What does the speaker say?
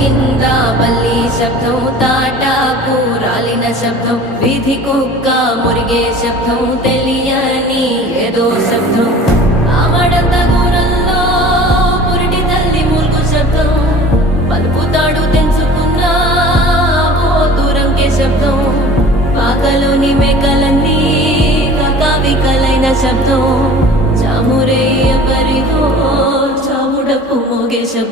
కింద బల్లి శబ్దం, తాటాకు రాలిన శబ్దం, వీధి కుక్క మురిగే శబ్దం, తెలియని ఏదో శబ్దం, ఆమడంత దూరంలో పురిటి తల్లి మూల్గు శబ్దం, పలుకుతాడు తెంచుకున్న దూరంకే శబ్దం, పాకలోని మేకలన్నీ కకావికలైన శబ్దం, చామురే ఎవరిదో చావుడపు మోగే శబ్దం.